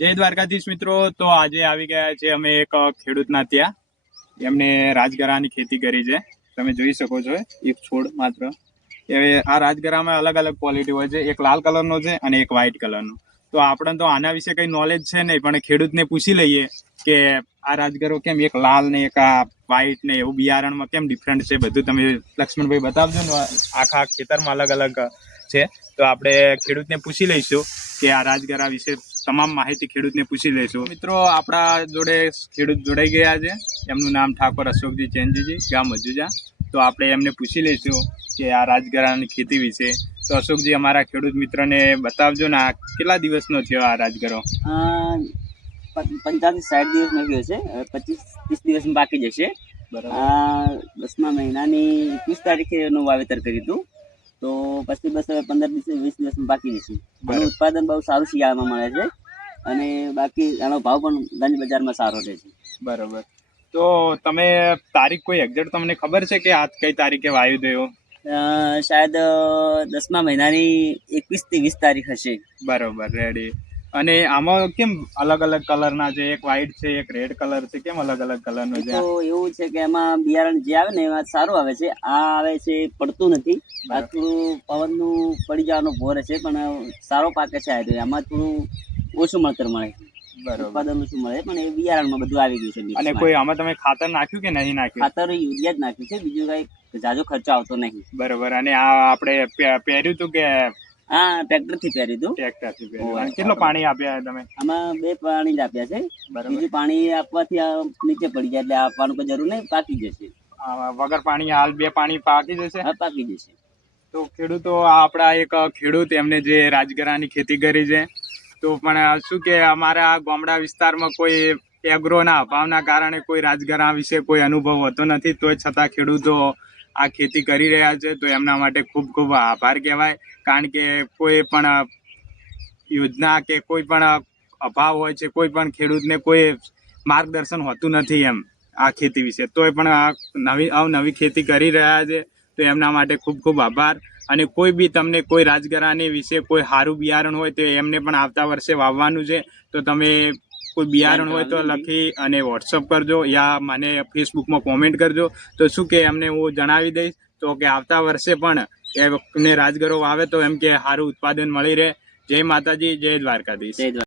જય દ્વારકાધીશ મિત્રો. તો આજે આવી ગયા છે અમે એક ખેડૂતના ત્યાં. એમને રાજગરાની ખેતી કરી છે. તમે જોઈ શકો છો એક છોડ માત્ર. આ રાજગરામાં અલગ અલગ ક્વોલિટી હોય છે. એક લાલ કલરનો છે અને એક વ્હાઈટ કલરનો. તો આપણે તો આના વિશે કઈ નોલેજ છે નહીં, પણ ખેડૂતને પૂછી લઈએ કે આ રાજગરો કેમ એક લાલ ને એક આ વ્હાઈટ ને એવું બિયારણમાં કેમ ડિફરન્ટ છે. બધું તમે લક્ષ્મણભાઈ બતાવજો ને. આખા ખેતરમાં અલગ અલગ છે. તો આપણે ખેડૂતને પૂછી લઈશું કે આ રાજગરા વિશે તમામ માહિતી ખેડૂતને પૂછી લઈશું. મિત્રો આપણા જોડે ખેડૂત જોડાઈ ગયા છે. એમનું નામ ઠાકોર અશોકજી ચેનજીજી, ગામ હજુજા. તો આપણે એમને પૂછી લઈશું કે આ રાજગરાની ખેતી વિશે. તો અશોકજી, અમારા ખેડૂત મિત્રને બતાવજો ને, આ કેટલા દિવસનો થયો આ રાજગરો? 50-60 દિવસનો ગયો છે. 25-30 દિવસમાં બાકી જશે. બરાબર. 10મા મહિનાની 21 તારીખે એનું વાવેતર કર્યું હતું. તો પછી બસ 15-20 દિવસમાં બાકી જશે. આનું ઉત્પાદન બહુ સારું શિયાળામાં મળે છે અને બાકી આનો ભાવ પણ ગંજ બજારમાં સારો રહે છે. બરાબર. તો તમે તારીખ કોઈ એક્ઝેક્ટ તમને ખબર છે કે આ કઈ તારીખે વાયુ થયો? શાયદ 10મા મહિનાની 21 થી 20 તારીખ હશે. બરોબર, રેડી. અને આમાં કેમ અલગ અલગ કલરના છે? એક વ્હાઈટ છે, એક રેડ કલર છે, કેમ અલગ અલગ કલરનો છે? તો એવું છે કે એમાં બિયારણ જે આવે ને એમાં સારું આવે છે. આ આવે છે પડતું નથી. આ થોડું પવનનું પડી જવાનો ભોર છે, પણ સારો પાકે છે. આ એમાં થોડું ઓછું મળતર મળે છે. ઉત્પાદન ઓછું મળે, પણ એ બિયારણમાં બધું આવી ગયું છે. અને કોઈ આમાં તમે ખાતર નાખ્યું કે નહીં નાખ્યું? ખાતર યુરિયા જ નાખ્યું છે, બીજું કઈ જાજો ખર્ચો આવતો નહીં. બરોબર. અને આ આપણે પહેર્યું હતું કે? હા, ટ્રેક્ટર થી પહેર્યું હતું. ટ્રેક્ટર થી પહેર્યું. કેટલું પાણી આપ્યા તમે? આમાં 2 પાણી જ આપ્યા છે. બીજું પાણી આપવાથી નીચે પડી જાય, એટલે આપવાનું કોઈ જરૂર નહીં, પાકી જશે. વગર પાણી હાલ 2 પાણી પાકી જશે? હા, પાકી જશે. તો ખેડૂતો, આપણા એક ખેડૂત એમને જે રાજગરાની ખેતી કરી છે, તો પણ શું કે અમારા ગામડા વિસ્તારમાં કોઈ એગ્રોના અભાવના કારણે કોઈ રાજગરા વિશે કોઈ અનુભવ હોતો નથી. તોય છતાં ખેડૂતો આ ખેતી કરી રહ્યા છે. તો એમના માટે ખૂબ ખૂબ આભાર કહેવાય. કારણ કે કોઈ પણ યોજના કે કોઈ પણ અભાવ હોય છે, કોઈ પણ ખેડૂતને કોઈ માર્ગદર્શન હોતું નથી એમ આ ખેતી વિશે. તોય પણ નવી ખેતી કરી રહ્યા છે. તો એમના માટે ખૂબ ખૂબ આભાર. અને કોઈ બી તમને કોઈ રાજગરાની વિશે કોઈ સારું બિયારણ હોય તો એમને પણ આવતા વર્ષે વાવવાનું છે. તો તમે કોઈ બિયારણ હોય તો લખી અને વોટ્સઅપ કરજો, યા મને ફેસબુકમાં કોમેન્ટ કરજો. તો શું કે એમને હું જણાવી દઈશ તો કે આવતા વર્ષે પણ એમને રાજગરો વાવે તો એમ કે સારું ઉત્પાદન મળી રહે. જય માતાજી, જય દ્વારકાધીશ.